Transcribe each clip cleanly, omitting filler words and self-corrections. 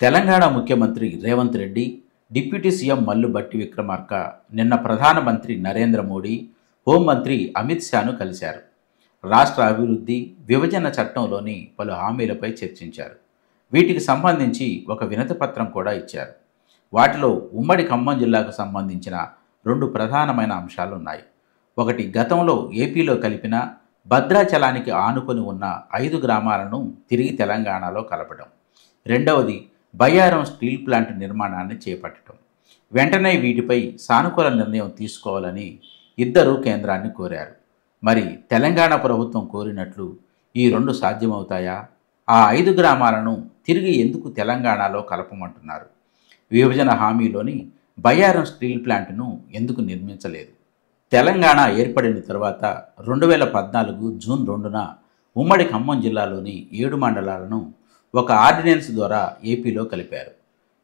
తెలంగాణ ముఖ్యమంత్రి Revanth Reddy, deputy CM Mallu Bhatti Vikramarka నిన్న ప్రధానమంత్రి నరేంద్ర మోడీ, హోంమంత్రి అమిత్ షాను కలిశారు. రాష్ట్ర అభివృద్ధి, విభజన చట్టంలోని పలు హామీలపై చర్చించారు. వీటికి సంబంధించి ఒక వినతి పత్రం కూడా ఇచ్చారు. వాటిలో ఉమ్మడి ఖమ్మం జిల్లాకు సంబంధించిన రెండు ప్రధానమైన అంశాలున్నాయి. ఒకటి, గతంలో ఏపీలో కలిపిన భద్రాచలానికి ఆనుకొని ఉన్న 5 గ్రామాలను తిరిగి తెలంగాణలో కలపడం. రెండవది, బయ్యారం స్టీల్ ప్లాంట్ నిర్మాణాన్ని చేపట్టడం. వెంటనే వీటిపై సానుకూల నిర్ణయం తీసుకోవాలని ఇద్దరూ కేంద్రాన్ని కోరారు. మరి తెలంగాణ ప్రభుత్వం కోరినట్లు ఈ రెండు సాధ్యమవుతాయా? ఆ 5 గ్రామాలను తిరిగి ఎందుకు తెలంగాణలో కలపమంటున్నారు? విభజన హామీలోని బయ్యారం స్టీల్ ప్లాంట్ను ఎందుకు నిర్మించలేదు? తెలంగాణ ఏర్పడిన తర్వాత 2014 జూన్ 2న ఉమ్మడి ఖమ్మం జిల్లాలోని 7 మండలాలను ఒక ఆర్డినెన్స్ ద్వారా ఏపీలో కలిపారు.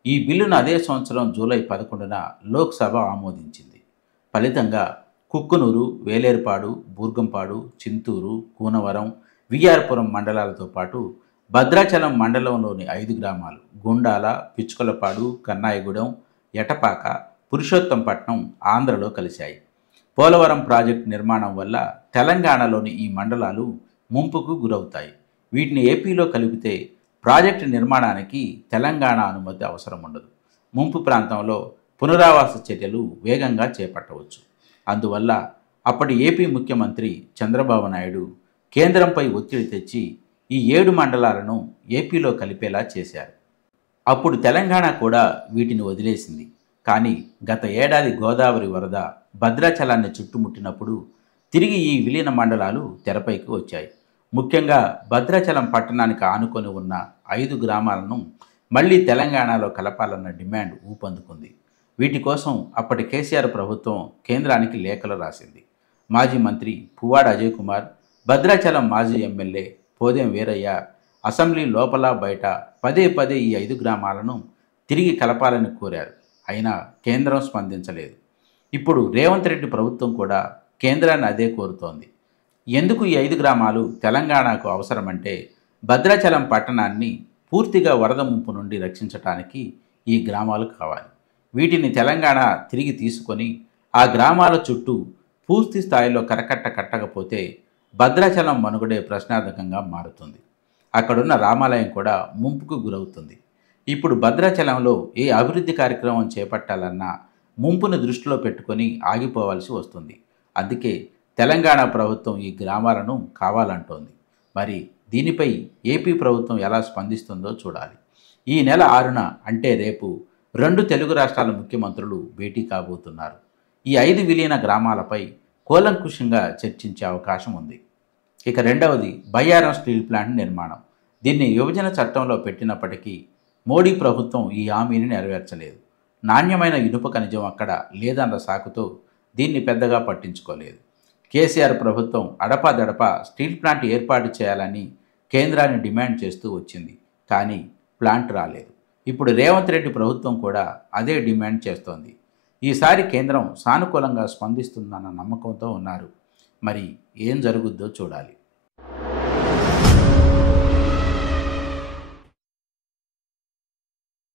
ఈ బిల్లును అదే సంవత్సరం జూలై 11న లోక్సభ ఆమోదించింది. ఫలితంగా కుక్కునూరు, వేలేరుపాడు, బూర్గంపాడు, చింతూరు, కూనవరం, విఆర్పురం మండలాలతో పాటు భద్రాచలం మండలంలోని 5 గ్రామాలు గుండాల, పిచ్చుకలపాడు, కన్నాయగూడెం, ఎటపాక, పురుషోత్తంపట్నం ఆంధ్రలో కలిశాయి. పోలవరం ప్రాజెక్టు నిర్మాణం వల్ల తెలంగాణలోని ఈ మండలాలు ముంపుకు గురవుతాయి. వీటిని ఏపీలో కలిపితే ప్రాజెక్టు నిర్మాణానికి తెలంగాణ అనుమతి అవసరం ఉండదు. ముంపు ప్రాంతంలో పునరావాస చర్యలు వేగంగా చేపట్టవచ్చు. అందువల్ల అప్పటి ఏపీ ముఖ్యమంత్రి చంద్రబాబు నాయుడు కేంద్రంపై ఒత్తిడి తెచ్చి ఈ 7 మండలాలను ఏపీలో కలిపేలా చేశారు. అప్పుడు తెలంగాణ కూడా వీటిని వదిలేసింది. కానీ గత ఏడాది గోదావరి వరద భద్రాచలాన్ని చుట్టుముట్టినప్పుడు తిరిగి ఈ విలీన మండలాలు తెరపైకి వచ్చాయి. ముఖ్యంగా భద్రాచలం పట్టణానికి ఆనుకొని ఉన్న 5 గ్రామాలను మళ్లీ తెలంగాణలో కలపాలన్న డిమాండ్ ఊపందుకుంది. వీటి కోసం అప్పటి కేసీఆర్ ప్రభుత్వం కేంద్రానికి లేఖలు రాసింది. మాజీ మంత్రి పువ్వాడ అజయ్ కుమార్, భద్రాచలం మాజీ ఎమ్మెల్యే పోదెం వీరయ్య అసెంబ్లీ లోపల బయట పదే పదే ఈ 5 గ్రామాలను తిరిగి కలపాలని కోరారు. అయినా కేంద్రం స్పందించలేదు. ఇప్పుడు రేవంత్ రెడ్డి ప్రభుత్వం కూడా కేంద్రాన్ని అదే కోరుతోంది. ఎందుకు ఈ 5 గ్రామాలు తెలంగాణకు అవసరమంటే, భద్రాచలం పట్టణాన్ని పూర్తిగా వరద ముంపు నుండి రక్షించటానికి ఈ గ్రామాలు కావాలి. వీటిని తెలంగాణ తిరిగి తీసుకొని ఆ గ్రామాల చుట్టూ పూర్తి స్థాయిలో కట్టకపోతే భద్రాచలం మనుగడే ప్రశ్నార్థకంగా మారుతుంది. అక్కడున్న రామాలయం కూడా ముంపుకు గురవుతుంది. ఇప్పుడు భద్రాచలంలో ఏ అభివృద్ధి కార్యక్రమం చేపట్టాలన్నా ముంపును దృష్టిలో పెట్టుకొని ఆగిపోవాల్సి వస్తుంది. అందుకే తెలంగాణ ప్రభుత్వం ఈ గ్రామాలను కావాలంటోంది. మరి దీనిపై ఏపీ ప్రభుత్వం ఎలా స్పందిస్తుందో చూడాలి. ఈ నెల 6న అంటే రేపు 2 తెలుగు రాష్ట్రాల ముఖ్యమంత్రులు భేటీ కాబోతున్నారు. ఈ 5 విలీన గ్రామాలపై కూలంకుషంగా చర్చించే అవకాశం ఉంది. ఇక రెండవది, బయ్యారం స్టీల్ ప్లాంట్ నిర్మాణం. దీన్ని విభజన చట్టంలో పెట్టినప్పటికీ మోడీ ప్రభుత్వం ఈ హామీని నెరవేర్చలేదు. నాణ్యమైన ఇనుప ఖనిజం అక్కడ లేదన్న సాకుతో దీన్ని పెద్దగా పట్టించుకోలేదు. కేసీఆర్ ప్రభుత్వం అడపాదడపా స్టీల్ ప్లాంట్ ఏర్పాటు చేయాలని కేంద్రాన్ని డిమాండ్ చేస్తూ వచ్చింది. కానీ ప్లాంట్ రాలేదు. ఇప్పుడు రేవంత్ రెడ్డి ప్రభుత్వం కూడా అదే డిమాండ్ చేస్తోంది. ఈసారి కేంద్రం సానుకూలంగా స్పందిస్తుందన్న నమ్మకంతో ఉన్నారు. మరి ఏం జరుగుద్దో చూడాలి.